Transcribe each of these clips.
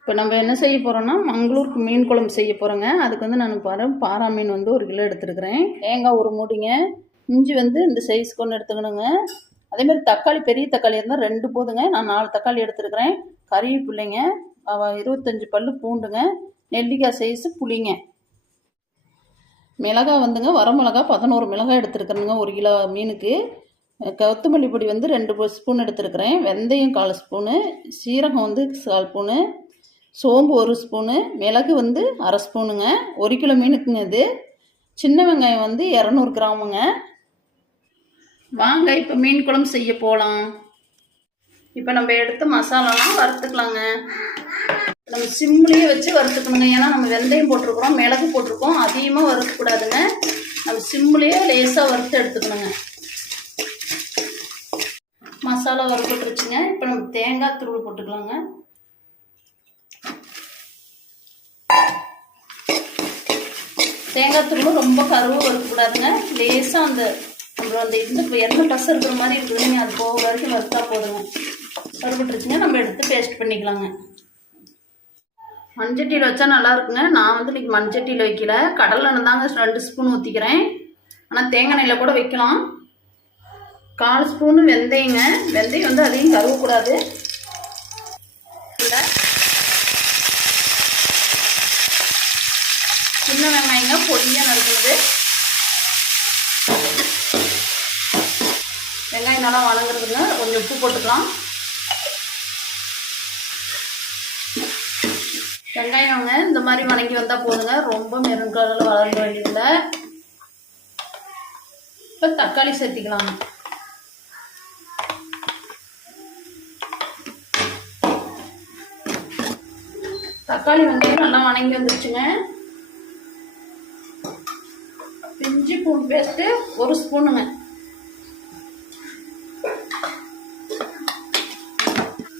இப்போ நம்ம என்ன செய்ய போகிறோன்னா மங்களூருக்கு மீன் குழம்பு செய்ய போகிறோங்க அதுக்கு வந்து நான் பாரு பாரா மீன் வந்து ஒரு கிலோ எடுத்துருக்குறேன். தேங்காய் ஒரு மூடிங்க. இஞ்சி வந்து இந்த சைஸ்க்கு ஒன்று எடுத்துக்கணுங்க. அதேமாதிரி தக்காளி பெரிய தக்காளி இருந்தால் ரெண்டு போதுங்க. நான் நாலு தக்காளி எடுத்துருக்குறேன். கறிவேப்பிள்ளைங்க இருபத்தஞ்சி பல் பூண்டுங்க. நெல்லிக்காய் சைஸு புளிங்க. மிளகாய் வந்துங்க வரமிளகா பதினோரு மிளகாய் எடுத்துருக்குறேங்க ஒரு கிலோ மீனுக்கு. கொத்தமல்லி பொடி வந்து ரெண்டு ஸ்பூன் எடுத்துருக்குறேன். வெந்தயம் கால் ஸ்பூனு. சீரகம் வந்து கால் ஸ்பூனு. சோம்பு ஒரு ஸ்பூனு மிளகு வந்து அரை ஸ்பூனுங்க. ஒரு கிலோ மீனுக்குங்க இது. சின்ன வெங்காயம் வந்து இரநூறு கிராமுங்க. வாங்க இப்போ மீன் குழம்பு செய்ய போகலாம் இப்போ நம்ம எடுத்த மசாலாலாம் வறுத்துக்கலாங்க. நம்ம சிம்லேயே வச்சு வறுத்துக்கணுங்க. ஏன்னா நம்ம வெந்தயம் போட்டிருக்கிறோம் மிளகு போட்டிருக்கோம். அதிகமாக வறுக்கக்கூடாதுங்க. நம்ம சிம்லேயே லேசாக வறுத்து எடுத்துக்கணுங்க. மசாலா வறுத்துட்டுருச்சுங்க. இப்போ நம்ம தேங்காய் துருள் போட்டுக்கலாங்க. தேங்காய் துருவல் ரொம்ப கருவும் வறுக்கக்கூடாதுங்க லேசாக அந்த நம்மளோட அந்த இந்த இப்போ எண்ணெய் பசம் இருக்கிற மாதிரி இருக்குதுங்க அது போக வரைக்கும் வறுத்தா போதுங்க. வறுபட்டுருச்சுங்க நம்ம எடுத்து பேஸ்ட் பண்ணிக்கலாங்க. மண்சட்டியில் வச்சா நல்லா இருக்குங்க. நான் வந்து இன்னைக்கு மண்சட்டியில் வைக்கல. கடலை தாங்க ரெண்டு ஸ்பூன் ஊற்றிக்கிறேன் ஆனால் தேங்காய் எண்ணெயில் கூட வைக்கலாம். கால் ஸ்பூனு வெந்தயங்க. வெந்தயம் வந்து அதையும் கருவக்கூடாது இல்லை சின்ன வெங்காயங்க பொடியாக நறுக்கிறது வெங்காயம் நல்லா வணங்குறதுங்க கொஞ்சம் உப்பு போட்டுக்கலாம். வெங்காயங்க இந்த மாதிரி வணங்கி வந்தால் போதுங்க. ரொம்ப மெரூன் கலரில் வளர்க்க வேண்டியதில்லை. இப்போ தக்காளி சேர்த்திக்கலாம். தக்காளி வெங்காயம் நல்லா வணங்கி வந்துருச்சுங்க இஞ்சி பூண்டு பேஸ்ட்டு ஒரு ஸ்பூனுங்க.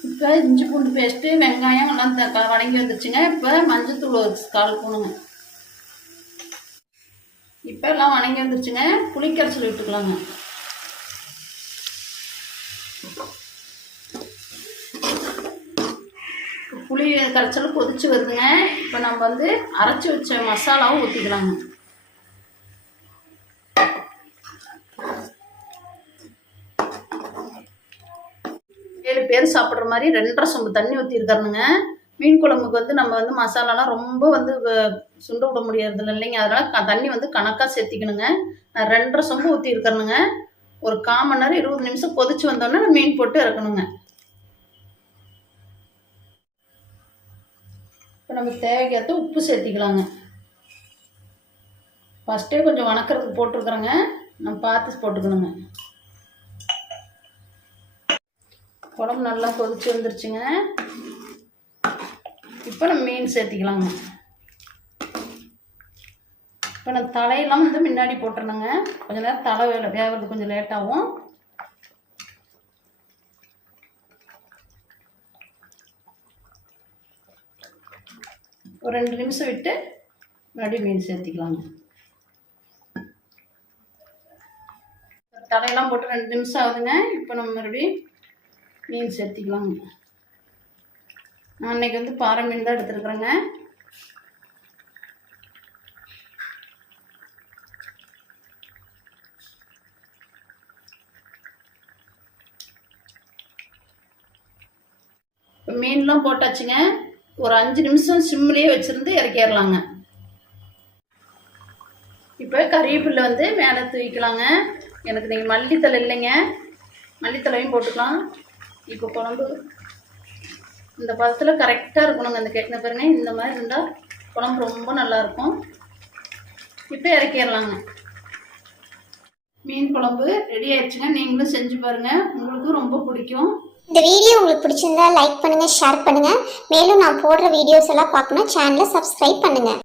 இப்போ இஞ்சி பூண்டு பேஸ்ட்டு வெங்காயம் எல்லாம் வணங்கி வந்துருச்சுங்க. இப்போ மஞ்சத்தூள் ஒரு கால் ஸ்பூனுங்க. இப்போ எல்லாம் வணங்கி வந்துருச்சுங்க. புளிக்கரைச்சல் விட்டுக்கலாங்க புளி கரைச்சல் கொதிச்சு வருதுங்க. இப்போ நம்ம வந்து அரைச்சி வச்ச மசாலாவும் ஊற்றிக்கலாங்க ஏழு பேர் சாப்பிட்ற மாதிரி ரெண்டரை சொம்பு தண்ணி ஊற்றிருக்காருனுங்க மீன் குழம்புக்கு வந்து நம்ம வந்து மசாலாலாம் ரொம்ப வந்து சுண்ட விட முடியறது இல்லைங்க? அதனால க- தண்ணி வந்து கணக்காக சேர்த்திக்கணுங்க. நான் ரெண்டரை சொம்பு ஊற்றிருக்கணுங்க ஒரு கால் மணி நேரம் இருபது நிமிஷம் கொதிச்சு வந்தோடனே மீன் போட்டு இறக்கணுங்க. இப்போ நம்ம தேவைக்கேற்ற உப்பு சேர்த்திக்கலாங்க. ஃபஸ்ட்டே கொஞ்சம் வணக்கிறதுக்கு போட்டிருக்குறேங்க. நம்ம பார்த்து போட்டுக்கணுங்க. குழம்பு நல்லா கொதிச்சு வந்துருச்சுங்க. இப்போ நம்ம மீன் சேர்த்திக்கலாங்க. இப்போ நான் தலையெல்லாம் வந்து முன்னாடி போட்டுருந்தேங்க கொஞ்ச நேரம் தலை வேலை வேகிறது கொஞ்சம் லேட்டாகும் ஒரு ரெண்டு நிமிஷம் விட்டு மறுபடியும் மீன் சேர்த்திக்கலாங்க. தலையெல்லாம் போட்டு ரெண்டு நிமிஷம் ஆகுதுங்க. இப்போ நம்ம மறுபடியும் மீன் சேர்த்திக்கலாங்க நான் அன்னைக்கு வந்து பாறை மீன் தான் எடுத்துருக்குறேங்க. இப்போ மீன்லாம் போட்டாச்சுங்க. ஒரு அஞ்சு நிமிஷம் சிம்லேயே வச்சுருந்து இறக்கிடலாங்க. இப்போ கறிவேப்பிலை வந்து மேலே தூக்கிக்கலாங்க எனக்கு நீங்கள் மல்லித்தலை இல்லைங்க. மல்லித்தலையும் போட்டுக்கலாம். இப்போ குழம்பு. இந்த பதத்தில் கரெக்டாக இருக்கணுங்க அந்த கெட்டின பாருங்க இந்த மாதிரி இருந்தால் குழம்பு ரொம்ப நல்லாயிருக்கும் இப்போ இறக்கிடலாங்க. மீன் குழம்பு ரெடி ஆயிடுச்சுங்க. நீங்களும் செஞ்சு பாருங்கள் உங்களுக்கும் ரொம்ப பிடிக்கும். இந்த வீடியோ உங்களுக்கு பிடிச்சிருந்தா லைக் பண்ணுங்கள் ஷேர் பண்ணுங்கள் மேலும் நான் போடுற வீடியோஸ் எல்லாம் பார்க்கணும். சேனலை சப்ஸ்கிரைப் பண்ணுங்கள்